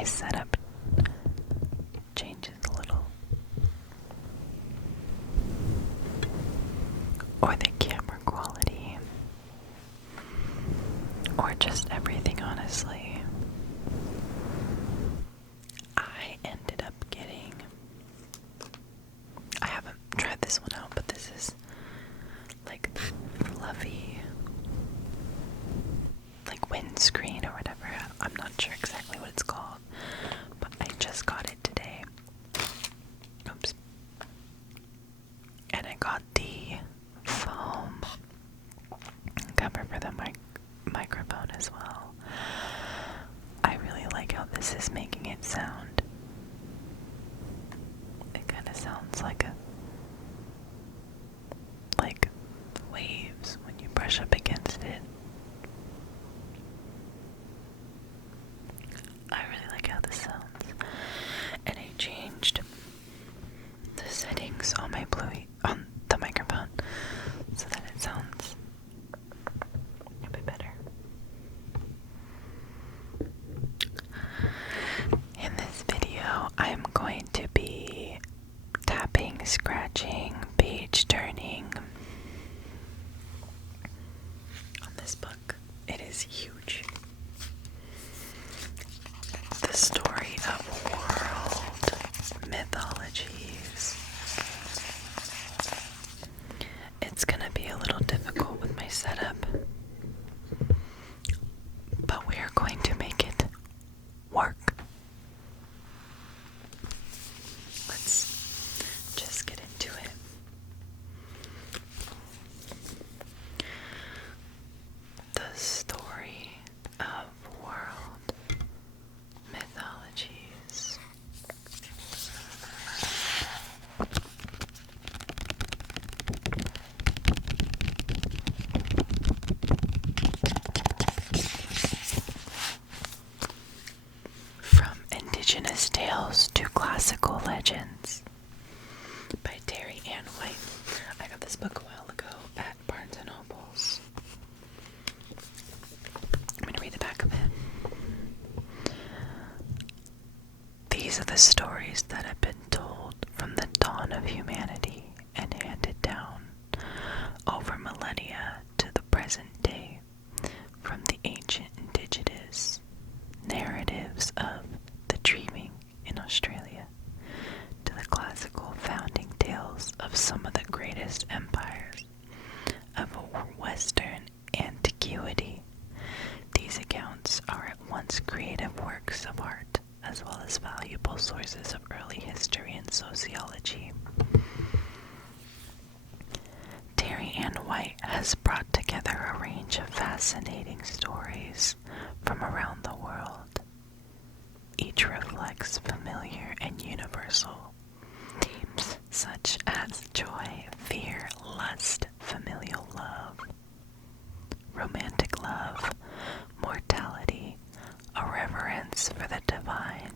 my setup changes a little, or the camera quality, or just everything, honestly. I ended up getting, I haven't tried this one out, but this is like the fluffy, like windscreen or whatever. I'm not sure exactly what it's called, but I just got it today. Oops. And I got the foam cover for the microphone as well. I really like how this is making it sound. It kind of sounds like waves when you brush up against it. I really like how this sounds. And I changed the settings on my on the microphone so that it sounds a bit better. In this video, I'm going to be tapping, scratching, page turning on this book. It is huge. The Story of World Mythologies. It's gonna be a little difficult with my setup, but we are going to make it work. Let's just get into it. The Story of World Mythologies. From Indigenous Tales to Classical Legends by Terry Ann White. I got this book a while ago at Barnes & Noble's. I'm going to read the back of it. These are the stories that have been told from the dawn of humanity and handed down over millennia to the present day, from the ancient indigenous narratives of the dreaming in Australia to the classical founding tales of some of the greatest empires of Western antiquity. These accounts are at once creative works of art as well as valuable sources of early history and sociology. Terry Ann White has brought together a range of fascinating stories from around the world. Each reflects familiar and universal themes such as joy, fear, lust, familial love, romantic love, mortality, a reverence for the divine,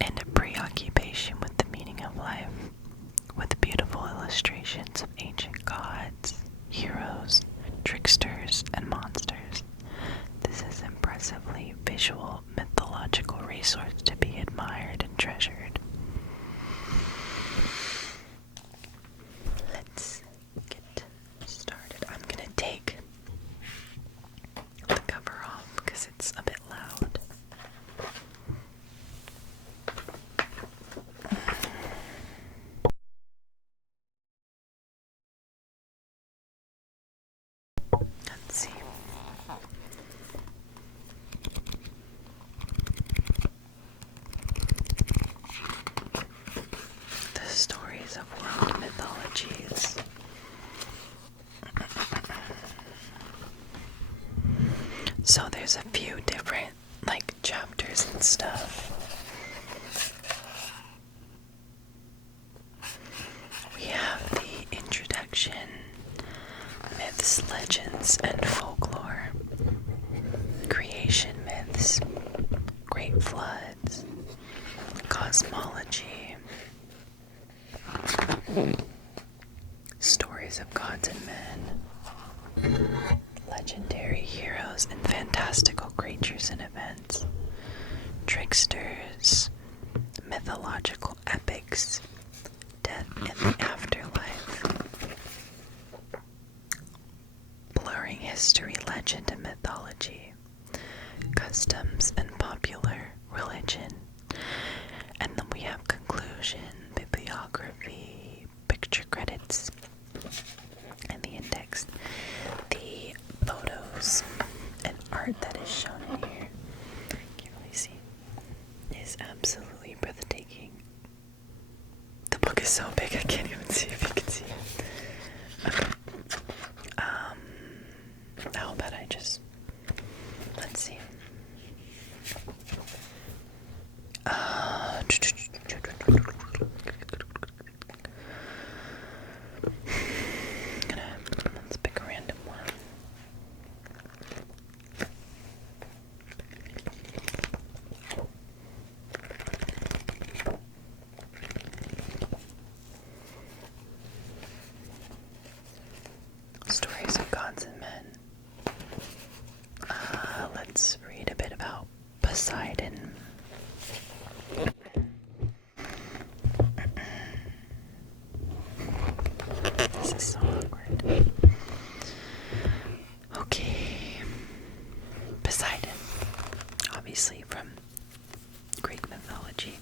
and a preoccupation with the meaning of life, with beautiful illustrations of ancient gods, heroes, tricksters, and monsters. This is an impressively visual mythological resource to be admired and treasured. Let's get started. I'm gonna take the cover off because it's a bit loud. Let's see. The Stories of World Mythologies. So there's a few different chapters and stuff. We have the introduction, myths, legends, and folklore, creation myths, great floods, cosmology, stories of gods and men, legendary heroes and fantastical creatures and events, tricksters, mythological epics, death and the afterlife, blurring history, legend, and mythology, customs and popular religion, and then we have conclusion, bibliography, picture credits, and the index. The photos and art that is shown in here, can't really see, is absolutely breathtaking. The book is so big I can't even see if you can see it. Okay. How about I just, let's see. Let's pick a random one. Stories of gods and men. Let's read a bit about Poseidon. This is so awkward. Okay. Poseidon. Obviously from Greek mythology.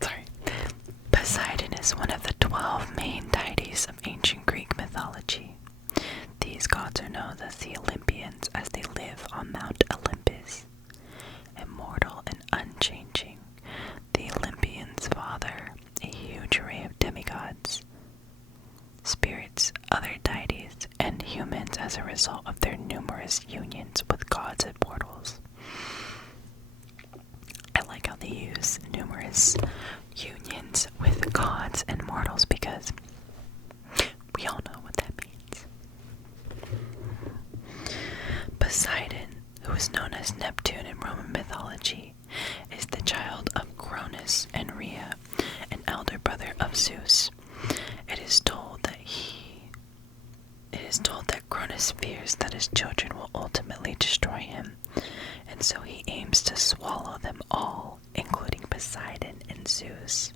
Sorry. Poseidon is one of the 12 main deities of ancient Greek mythology. These gods are known as the Olympians as they live on Mount Olympus. Immortal and unchanging, the Olympians father a huge array of demigods, spirits, other deities, and humans as a result of their numerous unions with gods and mortals. I like how they use numerous unions with gods and mortals because we all know what that means. Poseidon, who is known as Neptune in Roman mythology, is the child of Cronus and Rhea, an elder brother of Zeus. It is told that Cronus fears that his children will ultimately destroy him, and so he aims to swallow them all, including Poseidon and Zeus.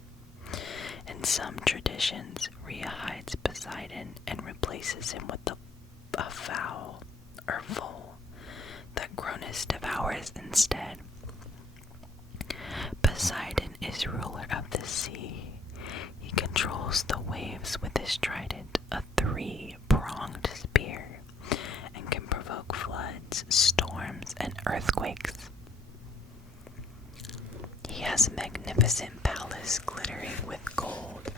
In some traditions, Rhea hides Poseidon and replaces him with a fowl or vole that Cronus devours instead. Poseidon is ruler of the sea. He controls the waves with his trident, a 3-pronged spear, and can provoke floods, storms, and earthquakes. He has a magnificent palace glittering with gold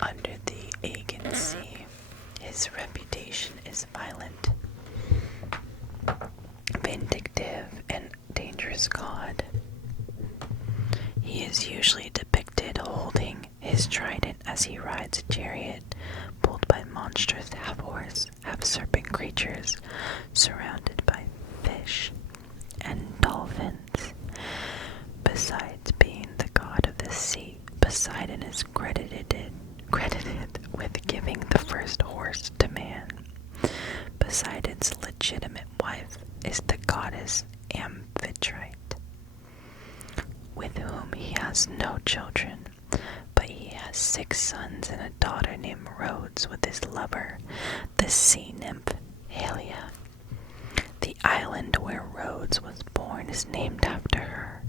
under the Aegean Sea. His reputation is violent, vindictive, and dangerous god. He is usually depicted holding his trident as he rides a chariot pulled by monstrous half-horse, half-serpent creatures surrounded by fish and dolphins. Besides being the god of the sea, Poseidon is credited with giving the first horse to man. Poseidon's legitimate wife is the goddess Amphitrite, with whom he has no children, but he has 6 sons and a daughter named Rhodes with his lover, the sea nymph Halia. The island where Rhodes was born is named after her.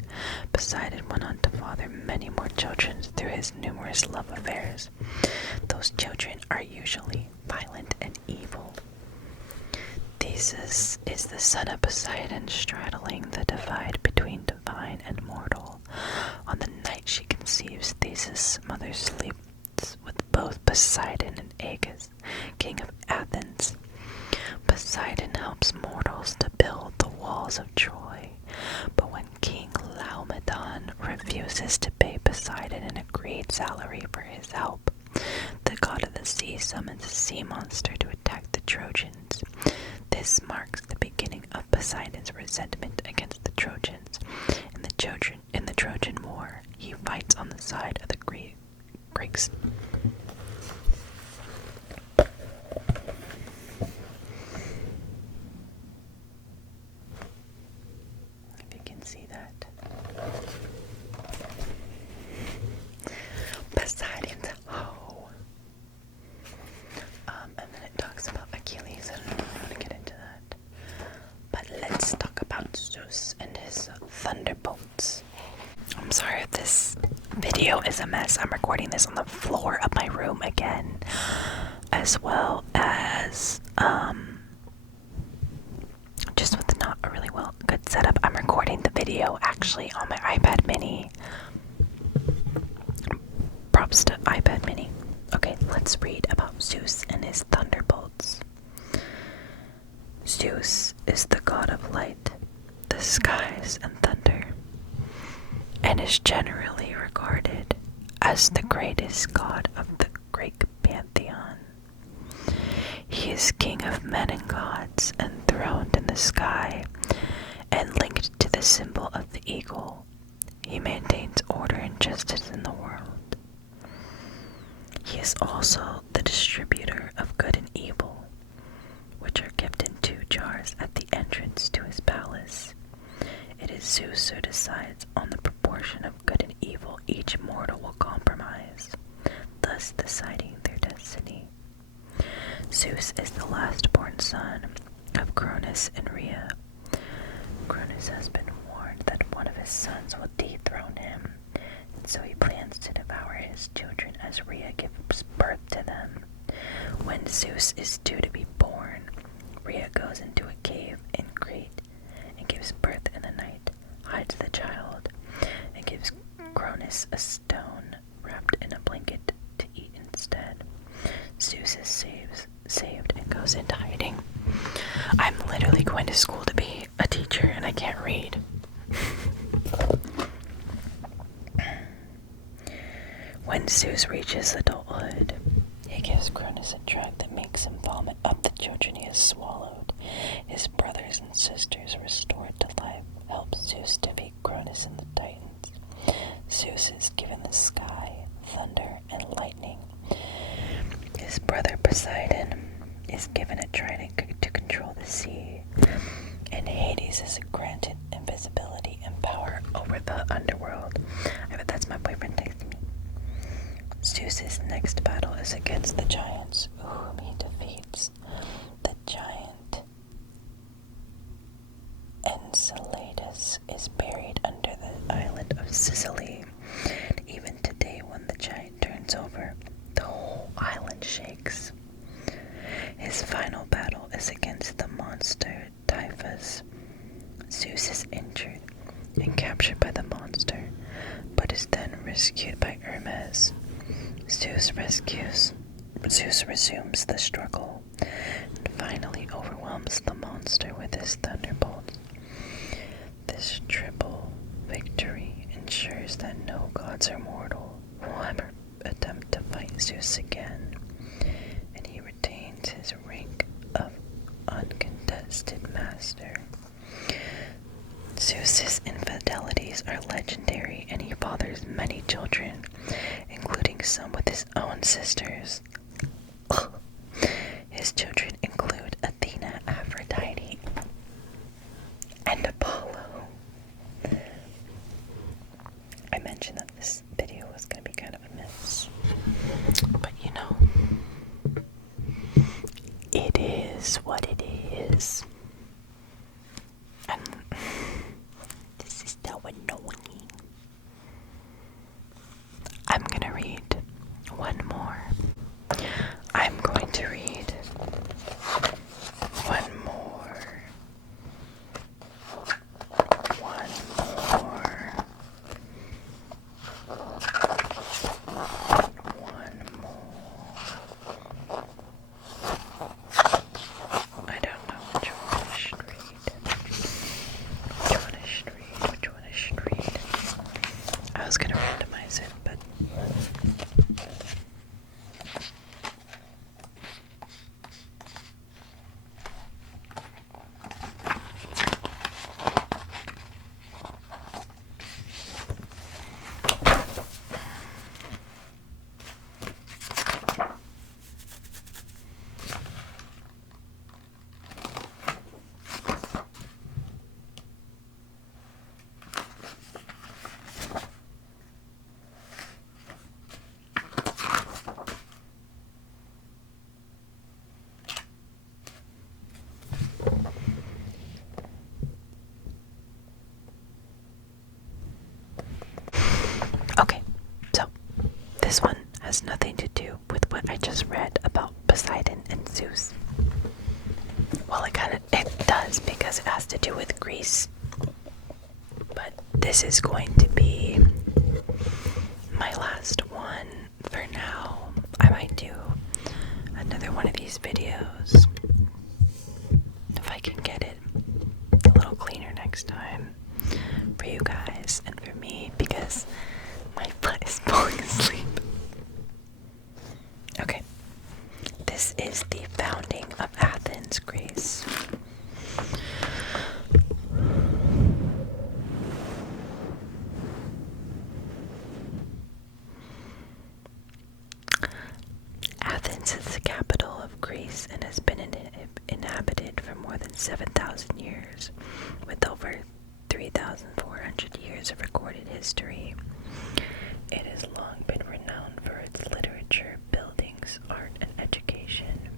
Poseidon went on to father many more children through his numerous love affairs. Those children are usually violent and evil. Theseus is the son of Poseidon, straddling the divide between divine and mortal. On the night she conceives, Theseus' mother sleeps with both Poseidon and Aegeus, king of Athens. Poseidon helps mortals to build the walls of Troy, but when King Laomedon refuses to pay Poseidon an agreed salary for his help, the god of the sea summons a sea monster to attack the Trojans. This marks the beginning of Poseidon's resentment against the Trojans. In the Trojan War, he fights on the side of the Greeks. sorry if this video is a mess. I'm recording this on the floor of my room again, as well as just with not a really good setup. I'm recording the video actually on my iPad mini. Props to iPad mini. Okay, let's read about Zeus and his thunderbolts. Zeus is the god of light, the skies, and thunder, and is generally regarded as the greatest god of the Greek pantheon. He is king of men and gods, enthroned in the sky, and linked to the symbol of the eagle. He maintains order and justice in the world. He is also the distributor of good and evil, which are kept in 2 jars at the entrance to his palace. It is Zeus who decides on the proportion of good and evil each mortal will compromise, thus deciding their destiny. Zeus is the last-born son of Cronus and Rhea. Cronus has been warned that one of his sons will dethrone him, and so he plans to devour his children as Rhea gives birth to them. When Zeus is due to be born, Rhea goes into a cave in Crete and gives birth in the night, hides the child, and gives Cronus a stone wrapped in a blanket to eat instead. Zeus is saved and goes into hiding. I'm literally going to school to be a teacher and I can't read. When Zeus reaches adulthood, he gives Cronus a drug that makes him vomit up the children he has swallowed. His brothers and sisters, restored to life, help Zeus defeat Cronus and the Titans. Zeus is given the sky, thunder, and lightning. His brother Poseidon is given a trident to control the sea, and Hades is granted invisibility and power over the underworld. I bet that's my boyfriend texting me. Zeus's next battle is against the giants, whom he defeats. The giant Enceladus is buried under the island of Sicily. Even today, when the giant turns over, the whole island shakes. His final battle is against the monster Typhus. Zeus is injured and captured by the monster, but is then rescued by Hermes. Zeus resumes the struggle and finally overwhelms the monster with his thunderbolts. This triple victory ensures that no gods or mortal will ever attempt to fight Zeus again, and he retains his rank of uncontested master. Zeus's infidelities are legendary, and he fathers many children, including some with his own sisters. His children include Athena, Aphrodite, and Apollo. I mentioned that this video was going to be kind of a mess, but you know, it is what it is. And this is so annoying. I'm gonna read one more. I'm going to read one more. One more. One more. I don't know which one I should read. Which one I should read. I was gonna randomize it, but just read about Poseidon and Zeus. Well, it does because it has to do with Greece. But this is going to be my last one for now. I might do another one of these videos if I can get it a little cleaner next time for you guys and for me because my butt is falling asleep. Okay, this is the founding of Athens, Greece. Athens is the capital of Greece and has been inhabited for more than 7,000 years, with over 3,400 years of recorded history. It has long been renowned for its literature, buildings, art, and education.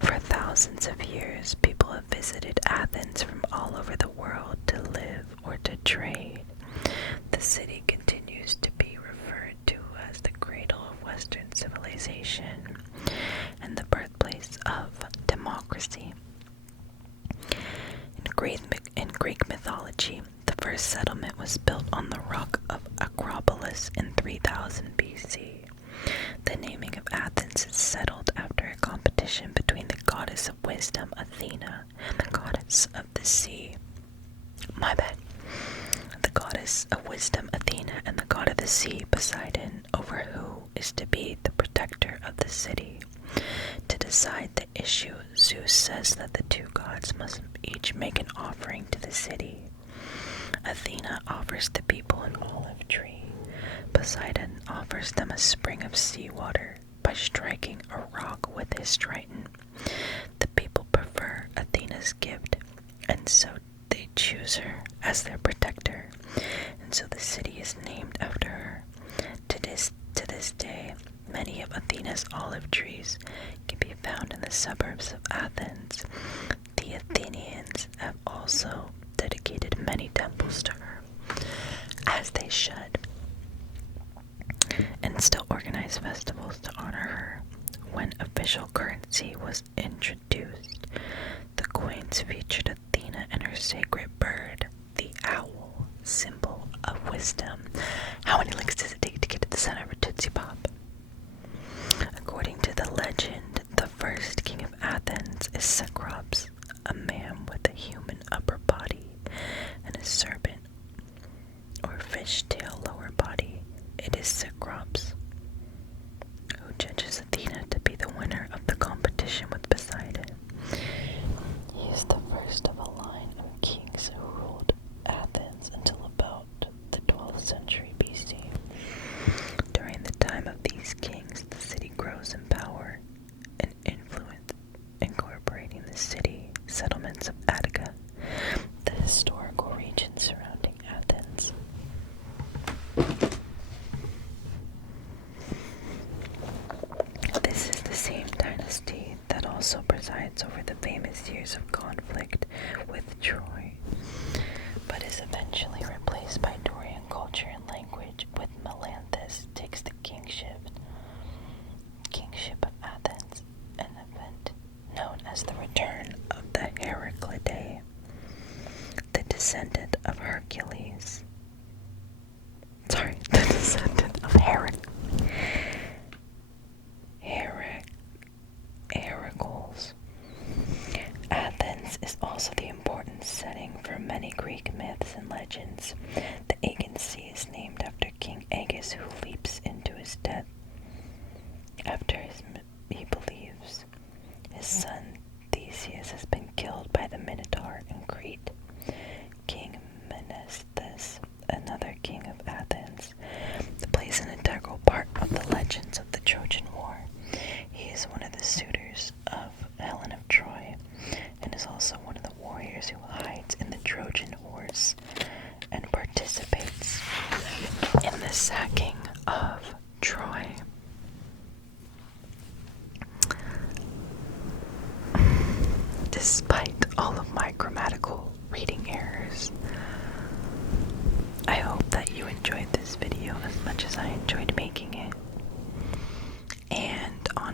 For thousands of years, people have visited Athens from all over the world to live or to trade. The city continues to be referred to as the cradle of Western civilization and the birthplace of democracy. In Greek mythology, the first settlement was built on the rock of Acropolis in 3000 BC. The naming of Athens is settled after a competition between the goddess of wisdom, Athena, and the goddess of the sea. The goddess of wisdom, Athena, and the god of the sea, Poseidon, over who is to be the protector of the city. To decide the issue, Zeus says that the two gods must each make an offering to the city. Athena offers the people an olive tree. Poseidon offers them a spring of seawater by striking a rock with his trident. The people prefer Athena's gift, and so they choose her as their protector, and so the city is named after her. To this day, many of Athena's olive trees can be found in the suburbs of Athens. The Athenians have also dedicated many temples to her, as they should, and still organize festivals to honor her. When official currency was introduced, the coins featured Athena and her sacred bird, the owl, symbol of wisdom. How many licks does it take to get to the center of a Tootsie Pop? According to the legend, the first king of Athens is Cecrops, a man with a human upper body and a serpent or fishtail lower body. It is Cecrops who judges Athena to be the winner of the competition with Poseidon. He is the first of a line of kings who ruled Athens until about the 12th century BC. During the time of these kings, the city grows in power and influence, incorporating the city settlements of Attica, the historical region surrounding Athens.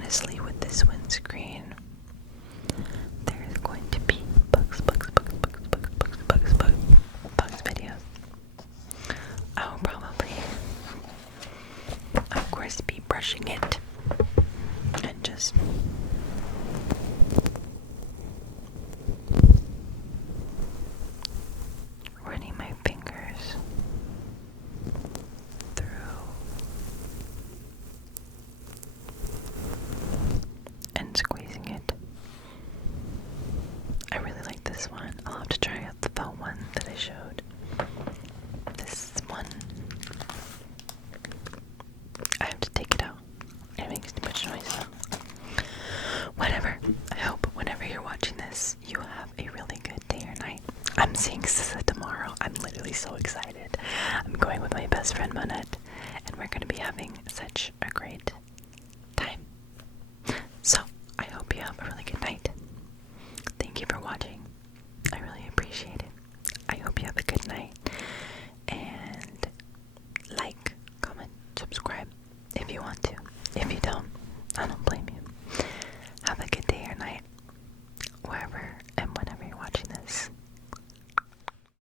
honestly, with this windscreen, there's going to be bugs videos. I will probably, of course, be brushing it and just running my fingers through and squeezing it. I really like this one. I'll have to try out the felt one that I showed. This one, I have to take it out. It makes too much noise. Whatever. I hope whenever you're watching this, you have a really good day or night. I'm seeing Sissa tomorrow. I'm literally so excited. I'm going with my best friend Monette, and we're going to be having such a great time. So, I hope you have a really good night. Thank you for watching. I really appreciate it. I hope you have a good night. And like, comment, subscribe if you want to.